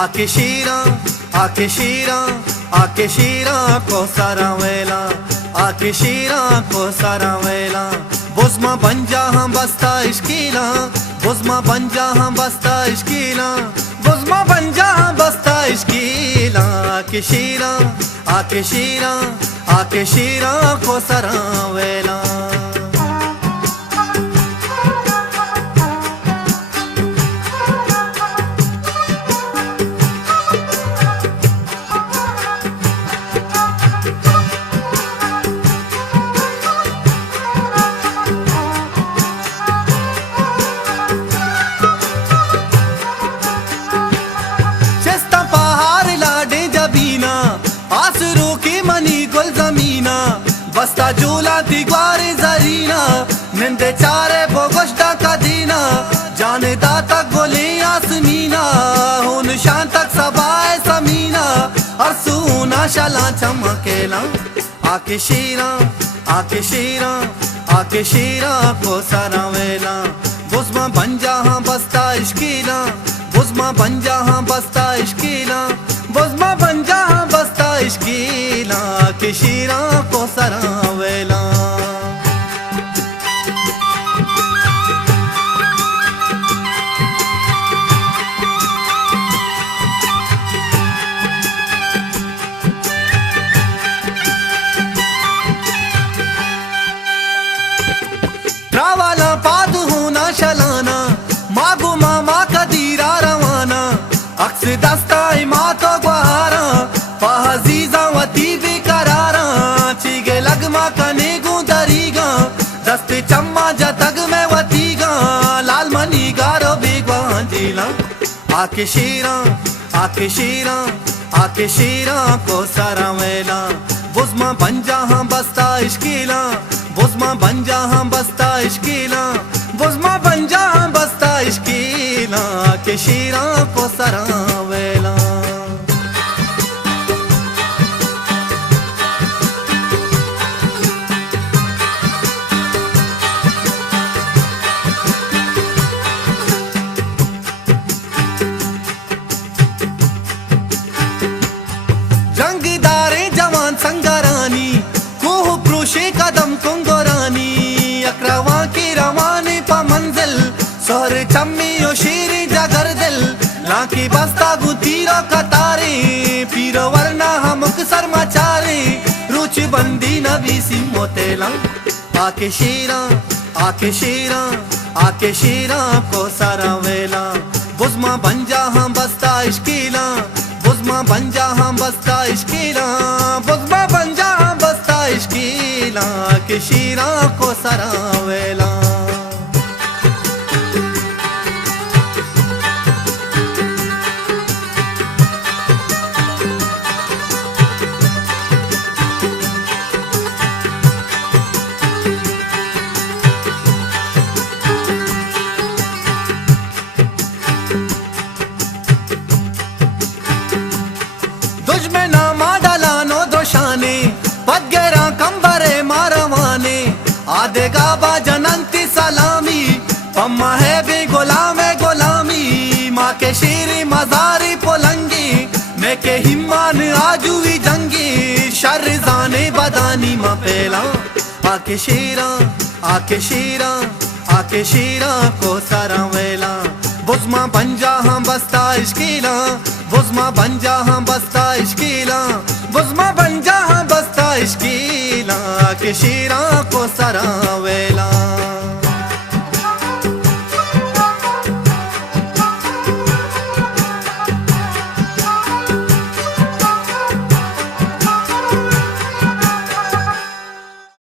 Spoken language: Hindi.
आके शीरा आके शीरा आके शीरा को सारा वेला आके शीरा को सारा वेला बुज़मा बंजा हम बस्ता इश्कीला बुज़मा बंजा हम बस्ता इश्कीला बुज़मा बंजा हम बस्ता इश्कीला आके शीरा आके शीरा आके शीरा को सारा वेला आसरू की मनी गुल जमीना बस्ता झूला दिग्वारे जरीना निंदे चारे बोगोश्ता का दीना जाने दाता गोले आसमीना हो निशान तक सबाए समीना और सूना शला चमकेला आके शीरा आके शीरा आके शीरा को सारा वेला बुज़मा बंजा हाँ बस्ता इश्कीला बुज़मा बंजा हाँ बस्ता इश्कीला बुज़मा बंजा हाँ बस्ता इश्कीला के शीरा को सारा वेला रावाला पाद होना शलाना मागो मामा का दीरा रवाना अक्स दस्ता माँ तो गुहारा फजीजा वती बेकरारा चीगे लगमा कने गुदरीगा दस्ते चम्मा जतग में वतीगा लाल मनी गारो बेगवान जिला आके शीरा आके शीरा आके शीरा को सारा वेला बुज़मा बंजा हम बस्ता इश्कीला बुज़मा बंजा हम बस्ता इश्कीला बुज़मा बंजा हम बस्ता इश्कीला आके शीरा को सारा वेला जंगदारे जवान संगरानी कोह प्रोशे कदम कुंगोरानी अक्रवा की रवाने पा मंजिल सोहर चम्मी ओ शेर जगर दिल लाकी बस्ता गुतीरो कतारे पीरो वरना हम सर मचारे रुच बंदी नबी सिमोतेला आके शीरा आके शीरा आके शीरा को सारा वेला बुज़मा बंजा हम बस्ता इश्कीला बुज़मा बंजा हम बस्ता इश्कीला बुज़मा बंजा हम बस्ता इश्कीला के शीरा को सारा वेला तुझमें नामा डलानो दोशाने पदगेरा कंबरे मारवाने आधे गाबा जनंती सलामी पम्मा है बे गुलामी माँ के शेरी मजारी पोलंगी मैं के हिम्मान आजुवी जंगी शर जाने बदानी माँ पेला आके शीरा आके शीरा आके शीरा को सारा वेला बुज़मा बंजा हम बस्ता इश्कीला बुज़मा बंजा हम बस्ता इश्कीला बुज़मा बंजा हम बस्ता इश्कीला के शीरा को सारा वेला।